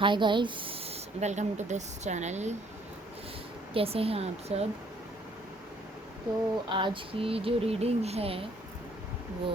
Hi guys, welcome to this channel. कैसे हैं आप सब? तो आज की जो रीडिंग है वो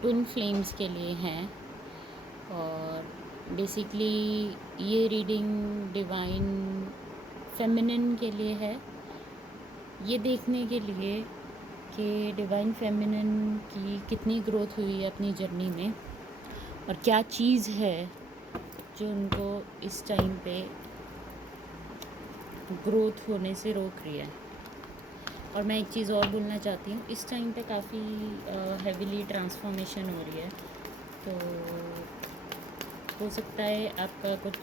ट्विन फ्लेम्स के लिए है। और बेसिकली ये रीडिंग डिवाइन फेमिनिन के लिए है। ये देखने के लिए कि डिवाइन फेमिनिन की कितनी ग्रोथ हुई है अपनी जर्नी में, और क्या चीज़ है जो उनको इस टाइम पे ग्रोथ होने से रोक रही है। और मैं एक चीज़ और बोलना चाहती हूँ, इस टाइम पे काफ़ी हैवीली ट्रांसफॉर्मेशन हो रही है। तो हो सकता है आपका कुछ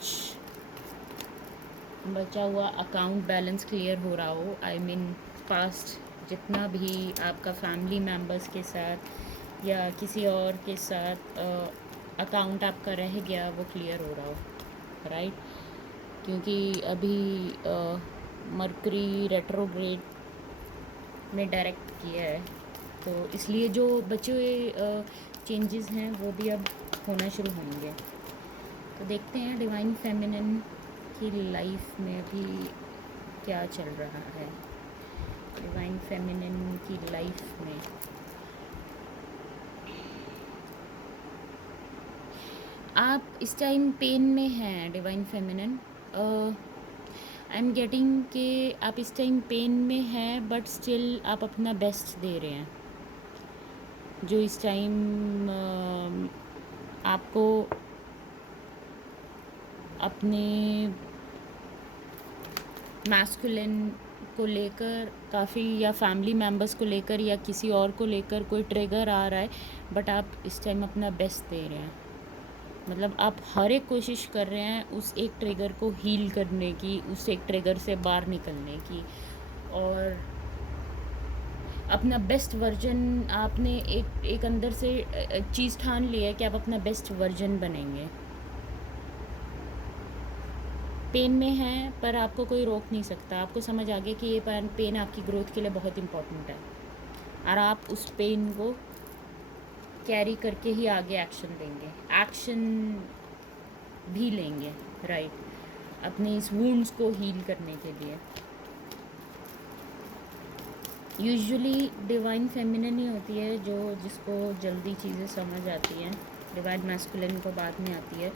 बचा हुआ अकाउंट बैलेंस क्लियर हो रहा हो। आई मीन पास्ट जितना भी आपका फैमिली मेम्बर्स के साथ या किसी और के साथ अकाउंट आपका रह गया वो क्लियर हो रहा हो, राइट? क्योंकि अभी मरकरी रेट्रोग्रेड में डायरेक्ट किया है, तो इसलिए जो बचे हुए चेंजेस हैं वो भी अब होना शुरू होंगे। तो देखते हैं डिवाइन फेमिनिन की लाइफ में अभी क्या चल रहा है। डिवाइन फेमिनिन की लाइफ में आप इस टाइम पेन में हैं। Divine feminine, I am getting कि आप इस टाइम पेन में हैं, बट स्टिल आप अपना बेस्ट दे रहे हैं। जो इस टाइम आपको अपने मैस्कुलिन को लेकर काफ़ी, या फैमिली मेम्बर्स को लेकर या किसी और को लेकर कोई ट्रिगर आ रहा है, बट आप इस टाइम अपना बेस्ट दे रहे हैं। मतलब आप हर एक कोशिश कर रहे हैं उस एक ट्रिगर को हील करने की, उस एक ट्रिगर से बाहर निकलने की, और अपना बेस्ट वर्जन आपने एक अंदर से चीज़ ठान ली है कि आप अपना बेस्ट वर्जन बनेंगे। पेन में हैं पर आपको कोई रोक नहीं सकता। आपको समझ आ गया कि ये पेन आपकी ग्रोथ के लिए बहुत इम्पोर्टेंट है, और आप उस पेन को कैरी करके ही आगे एक्शन लेंगे, एक्शन भी लेंगे, राइट? अपने इस वुंड्स को हील करने के लिए। यूजुअली डिवाइन फेमिनिन ही होती है जो जिसको जल्दी चीज़ें समझ आती हैं। डिवाइन मैस्कुलिन को बाद में आती है,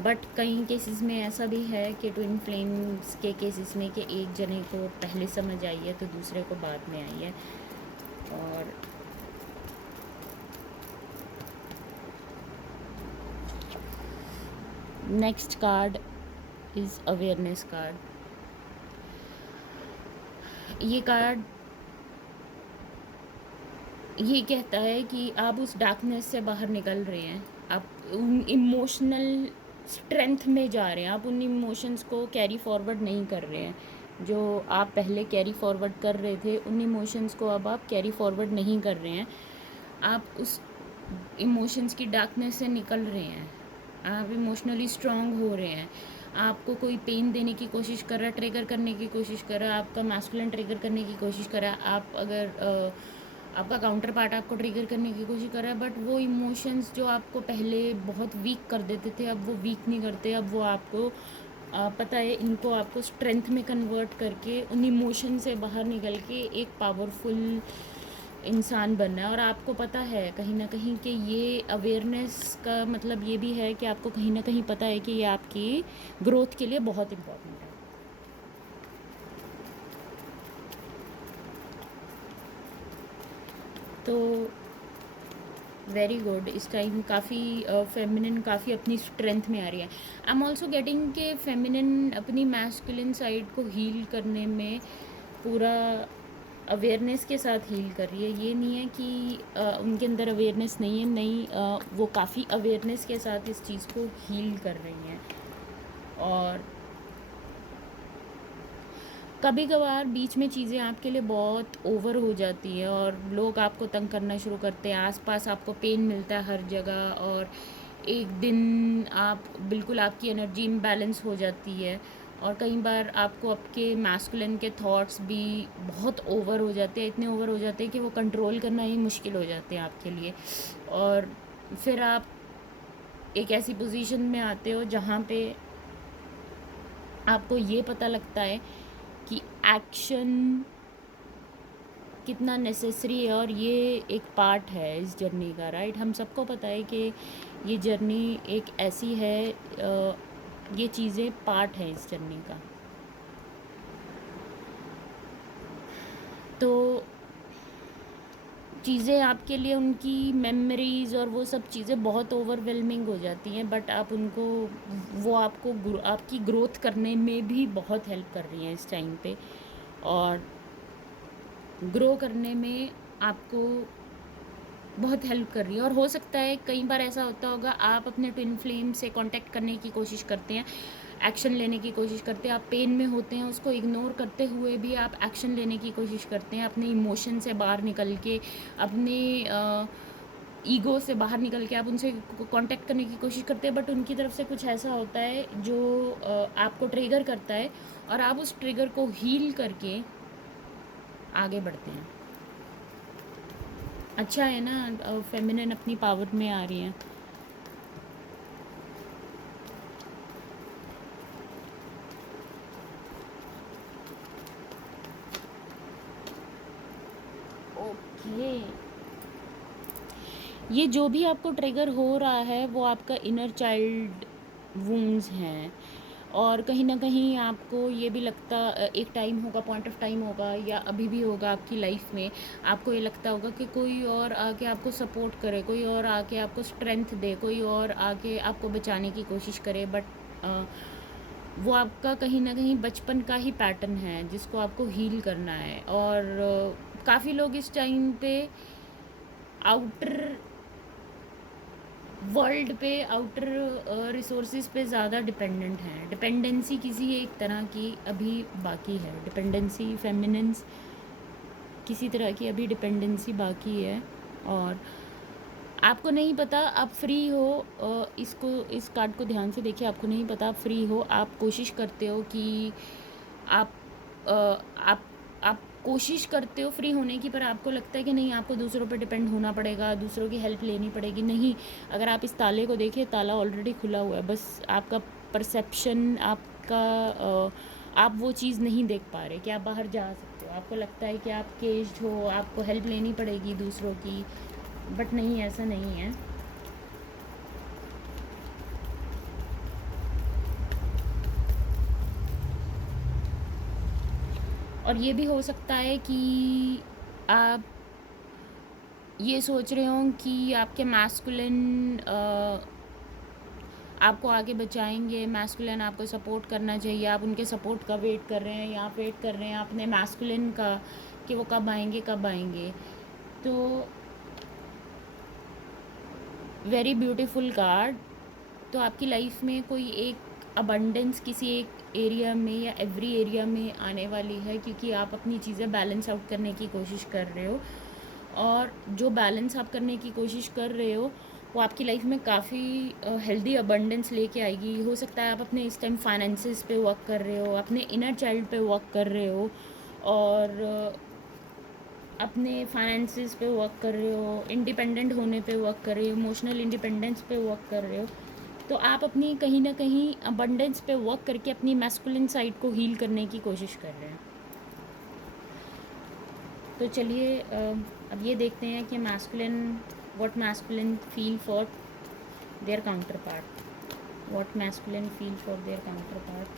बट कई केसेस में ऐसा भी है कि ट्विन फ्लेम्स के केसेस में कि एक जने को पहले समझ आई है तो दूसरे को बाद में आई है। और next card is awareness card. ये कार्ड ये कहता है कि आप उस डार्कनेस से बाहर निकल रहे हैं, आप उन इमोशनल स्ट्रेंथ में जा रहे हैं, आप उन इमोशंस को कैरी फॉरवर्ड नहीं कर रहे हैं जो आप पहले कैरी फॉरवर्ड कर रहे थे। उन इमोशंस को अब आप कैरी फॉरवर्ड नहीं कर रहे हैं, आप उस इमोशंस की डार्कनेस से निकल रहे हैं, आप इमोशनली स्ट्रांग हो रहे हैं। आपको कोई पेन देने की कोशिश कर रहा है, ट्रिगर करने की कोशिश कर रहा है, आपका मैस्कुलिन ट्रिगर करने की कोशिश कर रहा है, आप अगर आपका काउंटर पार्ट आपको ट्रिगर करने की कोशिश कर रहा है, बट वो इमोशंस जो आपको पहले बहुत वीक कर देते थे अब वो वीक नहीं करते। अब वो आपको पता है, इनको आपको स्ट्रेंथ में कन्वर्ट करके उन इमोशन से बाहर निकल के एक पावरफुल इंसान बनना है। और आपको पता है कहीं ना कहीं कि ये अवेयरनेस का मतलब ये भी है कि आपको कहीं ना कहीं पता है कि ये आपकी ग्रोथ के लिए बहुत इम्पोर्टेंट है। तो वेरी गुड, इस टाइम काफ़ी फेमिनिन काफ़ी अपनी स्ट्रेंथ में आ रही है। आई एम ऑल्सो गेटिंग के फेमिनिन अपनी मैस्कुलिन साइड को हील करने में पूरा अवेयरनेस के साथ हील कर रही है। ये नहीं है कि उनके अंदर अवेयरनेस नहीं है, नहीं, वो काफ़ी अवेयरनेस के साथ इस चीज़ को हील कर रही हैं। और कभी कभार बीच में चीज़ें आपके लिए बहुत ओवर हो जाती है और लोग आपको तंग करना शुरू करते हैं, आसपास आपको पेन मिलता है हर जगह, और एक दिन आप बिल्कुल आपकी एनर्जी इम्बैलेंस हो जाती है। और कई बार आपको आपके मैस्कुलिन के थॉट्स भी बहुत ओवर हो जाते हैं, इतने ओवर हो जाते हैं कि वो कंट्रोल करना ही मुश्किल हो जाते हैं आपके लिए। और फिर आप एक ऐसी पोजीशन में आते हो जहाँ पे आपको ये पता लगता है कि एक्शन कितना नेसेसरी है और ये एक पार्ट है इस जर्नी का, राइट। हम सबको पता है कि ये जर्नी एक ऐसी है, ये चीज़ें पार्ट है इस जर्नी का। तो चीज़ें आपके लिए, उनकी मेमोरीज़ और वो सब चीज़ें बहुत ओवरवेलमिंग हो जाती हैं, बट आप उनको, वो आपको आपकी ग्रोथ करने में भी बहुत हेल्प कर रही हैं इस टाइम पे, और ग्रो करने में आपको बहुत हेल्प कर रही है। और हो सकता है कई बार ऐसा होता होगा, आप अपने ट्विन फ्लेम से कांटेक्ट करने की कोशिश करते हैं, एक्शन लेने की कोशिश करते हैं, आप पेन में होते हैं, उसको इग्नोर करते हुए भी आप एक्शन लेने की कोशिश करते हैं, अपने इमोशन से बाहर निकल के, अपने ईगो से बाहर निकल के आप उनसे कांटेक्ट करने की कोशिश करते हैं, बट उनकी तरफ से कुछ ऐसा होता है जो आपको ट्रिगर करता है, और आप उस ट्रिगर को हील करके आगे बढ़ते हैं। अच्छा है ना, फेमिनिन अपनी पावर में आ रही है। ओके, ये जो भी आपको ट्रिगर हो रहा है वो आपका इनर चाइल्ड वूंड्स हैं, और कहीं ना कहीं आपको ये भी लगता, एक टाइम होगा, पॉइंट ऑफ टाइम होगा, या अभी भी होगा आपकी लाइफ में, आपको ये लगता होगा कि कोई और आके आपको सपोर्ट करे, कोई और आके आपको स्ट्रेंथ दे, कोई और आके आपको बचाने की कोशिश करे, बट वो आपका कहीं ना कहीं बचपन का ही पैटर्न है जिसको आपको हील करना है। और काफ़ी लोग इस टाइम पे आउटर वर्ल्ड पे, आउटर रिसोर्सेज पे ज़्यादा डिपेंडेंट हैं। डिपेंडेंसी किसी एक तरह की अभी बाकी है, डिपेंडेंसी फेमिनिन्स किसी तरह की अभी डिपेंडेंसी बाकी है, और आपको नहीं पता आप फ्री हो। इसको, इस कार्ड को ध्यान से देखिए, आपको नहीं पता आप फ्री हो, आप कोशिश करते हो कि आप अ, आप आप कोशिश करते हो फ्री होने की, पर आपको लगता है कि नहीं, आपको दूसरों पर डिपेंड होना पड़ेगा, दूसरों की हेल्प लेनी पड़ेगी। नहीं, अगर आप इस ताले को देखिए, ताला ऑलरेडी खुला हुआ है, बस आपका परसेप्शन, आपका आप वो चीज़ नहीं देख पा रहे कि आप बाहर जा सकते हो। आपको लगता है कि आप केज्ड हो, आपको हेल्प लेनी पड़ेगी दूसरों की, बट नहीं, ऐसा नहीं है। और ये भी हो सकता है कि आप ये सोच रहे हो कि आपके मैस्कुलिन आपको आगे बचाएंगे, मैस्कुलिन आपको सपोर्ट करना चाहिए, आप उनके सपोर्ट का वेट कर रहे हैं, या आप वेट कर रहे हैं अपने मैस्कुलिन का कि वो कब आएंगे कब आएंगे। तो वेरी ब्यूटीफुल कार्ड। तो आपकी लाइफ में कोई एक अबंडेंस किसी एक एरिया में या एवरी एरिया में आने वाली है, क्योंकि आप अपनी चीज़ें बैलेंस आउट करने की कोशिश कर रहे हो, और जो बैलेंस आप करने की कोशिश कर रहे हो वो आपकी लाइफ में काफ़ी हेल्दी अबंडेंस लेके आएगी। हो सकता है आप अपने इस टाइम फाइनेंसिस पे वर्क कर रहे हो, अपने इनर चाइल्ड पे वर्क कर रहे हो, और अपने फाइनेंसिस पे वर्क कर रहे हो, इंडिपेंडेंट होने पे वर्क कर रहे हो, इमोशनल इंडिपेंडेंस पे वर्क कर रहे हो। तो आप अपनी कहीं ना कहीं अबंडेंस पे वर्क करके अपनी मैस्कुलिन साइड को हील करने की कोशिश कर रहे हैं। तो चलिए अब ये देखते हैं कि masculine, what masculine feel for their counter part, what masculine feel for their counter part,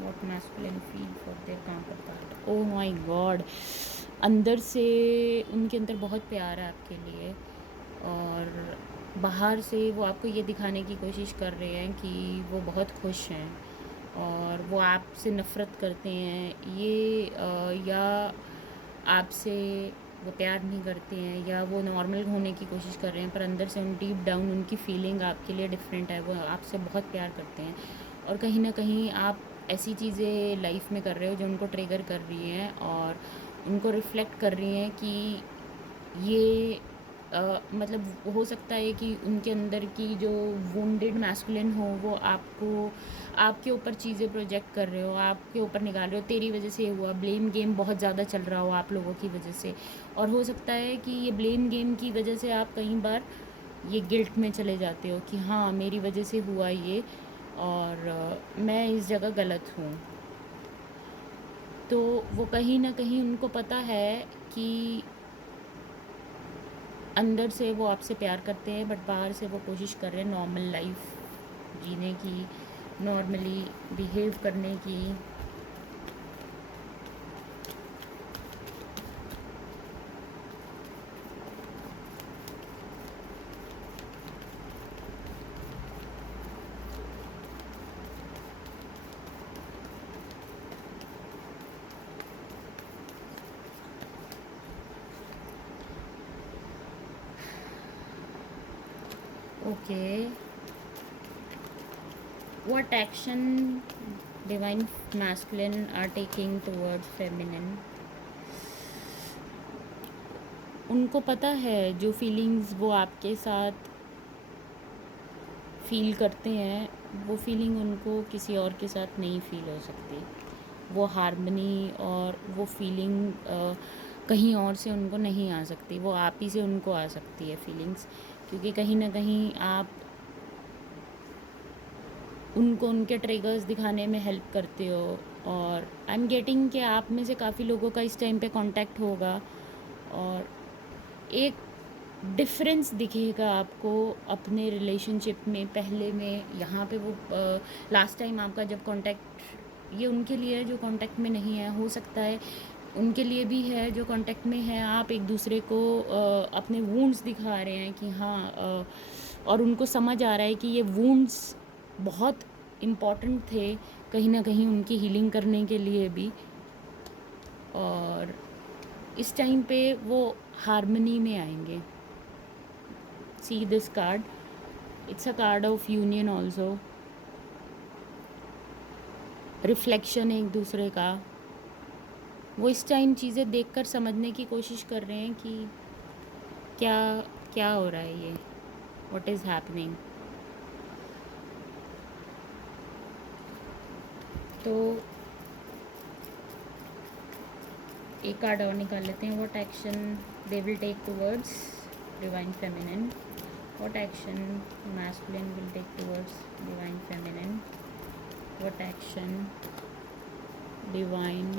what masculine feel for their counter part. Oh my God, अंदर से उनके अंदर बहुत प्यार है आपके लिए, और बाहर से वो आपको ये दिखाने की कोशिश कर रहे हैं कि वो बहुत खुश हैं, और वो आपसे नफ़रत करते हैं, ये या आपसे वो प्यार नहीं करते हैं, या वो नॉर्मल होने की कोशिश कर रहे हैं, पर अंदर से उन डीप डाउन उनकी फीलिंग आपके लिए डिफरेंट है। वो आपसे बहुत प्यार करते हैं, और कहीं ना कहीं आप ऐसी चीज़ें लाइफ में कर रहे हो जो उनको ट्रिगर कर रही हैं, और उनको रिफ्लेक्ट कर रही हैं कि ये मतलब हो सकता है कि उनके अंदर की जो वुंडेड मैस्कुलिन हो वो आपको, आपके ऊपर चीज़ें प्रोजेक्ट कर रहे हो, आपके ऊपर निकाल रहे हो, तेरी वजह से हुआ, ब्लेम गेम बहुत ज़्यादा चल रहा हो आप लोगों की वजह से। और हो सकता है कि ये ब्लेम गेम की वजह से आप कई बार ये गिल्ट में चले जाते हो कि हाँ, मेरी वजह से हुआ ये, और मैं इस जगह गलत हूँ। तो वो कहीं न कहीं उनको पता है कि अंदर से वो आपसे प्यार करते हैं, बट बाहर से वो कोशिश कर रहे हैं नॉर्मल लाइफ जीने की, नॉर्मली बिहेव करने की। Okay, what action divine masculine are taking towards feminine? उनको पता है जो फीलिंग्स वो आपके साथ फील करते हैं, वो फीलिंग उनको किसी और के साथ नहीं फील हो सकती। वो हार्मनी और वो फीलिंग कहीं और से उनको नहीं आ सकती, वो आप ही से उनको आ सकती है फीलिंग्स, क्योंकि कहीं ना कहीं आप उनको उनके ट्रिगर्स दिखाने में हेल्प करते हो। और आई एम गेटिंग कि आप में से काफ़ी लोगों का इस टाइम पे कांटेक्ट होगा, और एक डिफरेंस दिखेगा आपको अपने रिलेशनशिप में। पहले में यहाँ पे वो लास्ट टाइम आपका जब कांटेक्ट, ये उनके लिए है जो कांटेक्ट में नहीं है, हो सकता है उनके लिए भी है जो कांटेक्ट में है। आप एक दूसरे को अपने वूंड्स दिखा रहे हैं कि हाँ, और उनको समझ आ रहा है कि ये वूंड्स बहुत इम्पॉर्टेंट थे कहीं ना कहीं उनकी हीलिंग करने के लिए भी। और इस टाइम पे वो हार्मनी में आएंगे। See this card, it's a card of union also, reflection एक दूसरे का। वो इस टाइम चीज़ें देखकर समझने की कोशिश कर रहे हैं कि क्या क्या हो रहा है, ये व्हाट इज़ हैपनिंग। तो एक कार्ड और निकाल लेते हैं। What action they will take towards divine feminine, what action masculine will take towards divine feminine, what action divine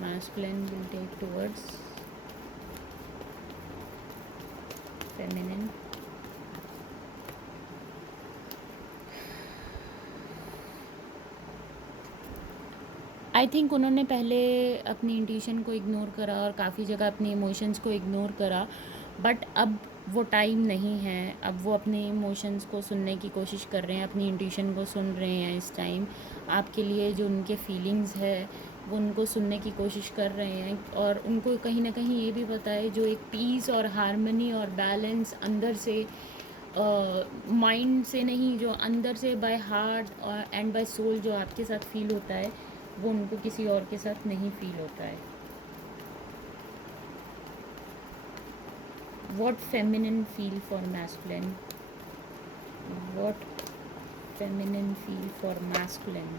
masculine will take towards feminine। I think उन्होंने पहले अपनी इंट्यूशन को इग्नोर करा और काफ़ी जगह अपनी इमोशंस को इग्नोर करा, बट अब वो टाइम नहीं है। अब वो अपने इमोशंस को सुनने की कोशिश कर रहे हैं, अपनी इंट्यूशन को सुन रहे हैं इस टाइम। आपके लिए जो उनके फीलिंग्स है वो उनको सुनने की कोशिश कर रहे हैं, और उनको कहीं ना कहीं ये भी पता है जो एक पीस और हार्मनी और बैलेंस अंदर से, माइंड से नहीं, जो अंदर से बाय हार्ट और एंड बाय सोल जो आपके साथ फील होता है, वो उनको किसी और के साथ नहीं फील होता है। What feminine feel for masculine? What feminine feel for masculine?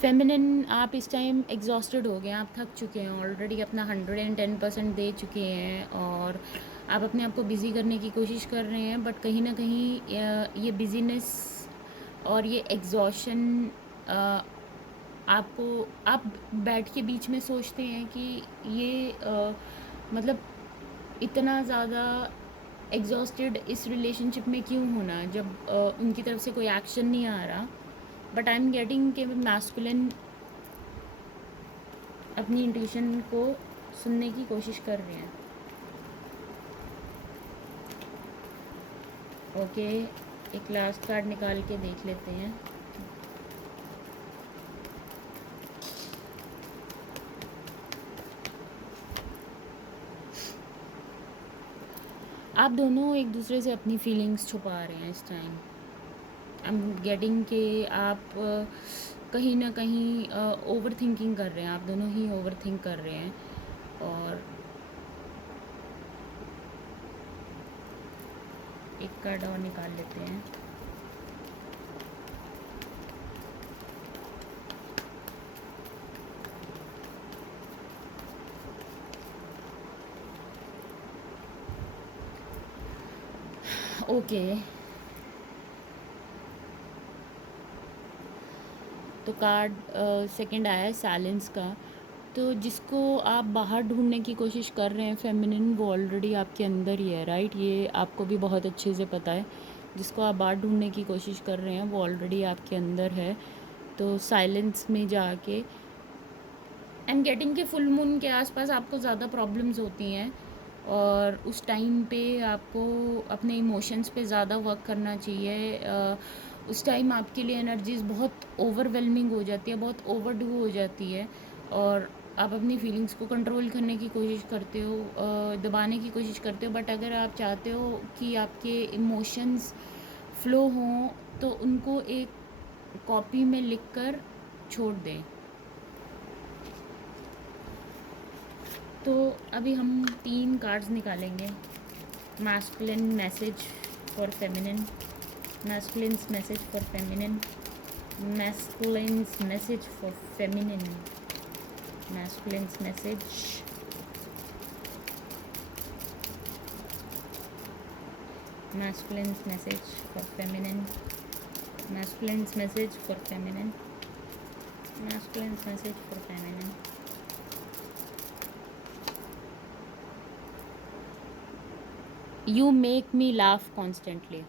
Feminine, आप इस टाइम एग्जॉस्टेड हो गए हैं, आप थक चुके हैं ऑलरेडी, अपना 110% दे चुके हैं, और आप अपने आप को बिज़ी करने की कोशिश कर रहे हैं, बट कहीं ना कहीं ये बिज़ीनेस और ये एग्जॉशन आपको, आप बैठ के बीच में सोचते हैं कि ये मतलब इतना ज़्यादा एग्जॉस्टेड इस रिलेशनशिप में क्यों होना, जब उनकी तरफ से कोई एक्शन नहीं आ रहा। बट आई एम गेटिंग कि मैस्कुलिन अपनी इंट्यूशन को सुनने की कोशिश कर रहे हैं। ओके, एक लास्ट कार्ड निकाल के देख लेते हैं। आप दोनों एक दूसरे से अपनी फीलिंग्स छुपा रहे हैं इस टाइम। आई एम गेटिंग कि आप कहीं ना कहीं ओवर थिंकिंग कर रहे हैं, आप दोनों ही ओवर थिंक कर रहे हैं। और एक कार्ड और निकाल लेते हैं। ओके, तो कार्ड सेकंड आया है साइलेंस का। तो जिसको आप बाहर ढूंढने की कोशिश कर रहे हैं फेमिनिन, वो ऑलरेडी आपके अंदर ही है, राइट? ये आपको भी बहुत अच्छे से पता है। जिसको आप बाहर ढूंढने की कोशिश कर रहे हैं वो ऑलरेडी आपके अंदर है। तो साइलेंस में जाके आई एम गेटिंग के फुल मून के आसपास आपको ज़्यादा प्रॉब्लम्स होती हैं, और उस टाइम पे आपको अपने इमोशंस पे ज़्यादा वर्क करना चाहिए। उस टाइम आपके लिए एनर्जीज़ बहुत ओवरवेलमिंग हो जाती है, बहुत ओवरडू हो जाती है, और आप अपनी फीलिंग्स को कंट्रोल करने की कोशिश करते हो, दबाने की कोशिश करते हो। बट अगर आप चाहते हो कि आपके इमोशंस फ्लो हों तो उनको एक कॉपी में लिख कर छोड़ दें। तो अभी हम 3 कार्ड्स निकालेंगे। Masculine message for feminine, masculines message for feminine, masculines message for feminine, masculines message, masculines message for feminine, masculines message for feminine, masculines message for feminine. You make me laugh constantly,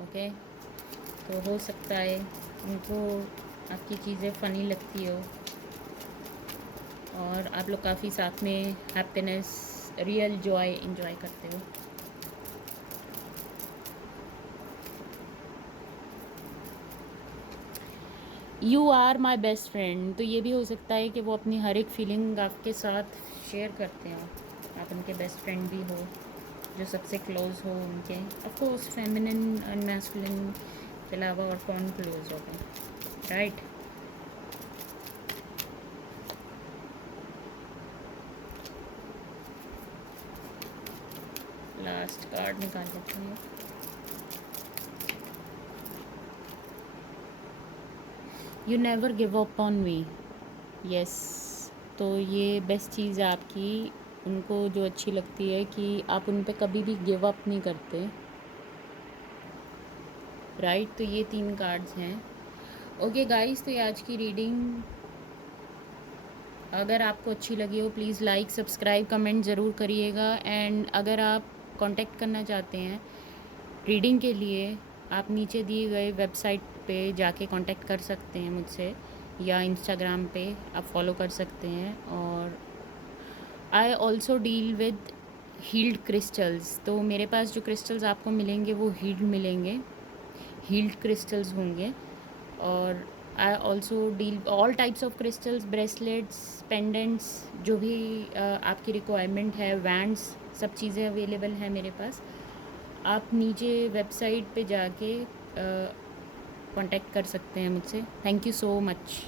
okay? तो हो सकता है उनको आपकी चीज़ें funny लगती हो, और आप लोग काफ़ी साथ में हैप्पीनेस, रियल जॉय इंजॉय करते हो। You are my best friend, तो ये भी हो सकता है कि वो अपनी हर एक फीलिंग आपके साथ शेयर करते हो, आप उनके बेस्ट फ्रेंड भी हो, जो सबसे क्लोज़ हो उनके। ऑफकोर्स फेमिनिन एंड मैस्कुलिन के अलावा और कौन क्लोज़ होगा, राइट? लास्ट कार्ड निकाल लेते हैं। You never give up on me, yes. तो ये बेस्ट चीज़ है आपकी, उनको जो अच्छी लगती है कि आप उन पे कभी भी गिव अप नहीं करते, राइट? तो ये 3 कार्ड्स हैं। ओके गाइस, तो ये आज की रीडिंग अगर आपको अच्छी लगी हो प्लीज़ लाइक, सब्सक्राइब, कमेंट ज़रूर करिएगा। एंड अगर आप कांटेक्ट करना चाहते हैं रीडिंग के लिए, आप नीचे दिए गए वेबसाइट पे जाके कांटेक्ट कर सकते हैं मुझसे, या इंस्टाग्राम पे आप फॉलो कर सकते हैं। और I also deal with healed crystals, तो मेरे पास जो क्रिस्टल्स आपको मिलेंगे वो हील्ड मिलेंगे, हील्ड क्रिस्टल्स होंगे। और I also deal all types of crystals, bracelets, pendants, जो भी आपकी रिक्वायरमेंट है, बैंड्स, सब चीज़ें अवेलेबल हैं मेरे पास। आप नीचे वेबसाइट पे जाके कांटेक्ट कर सकते हैं मुझसे। Thank you so much.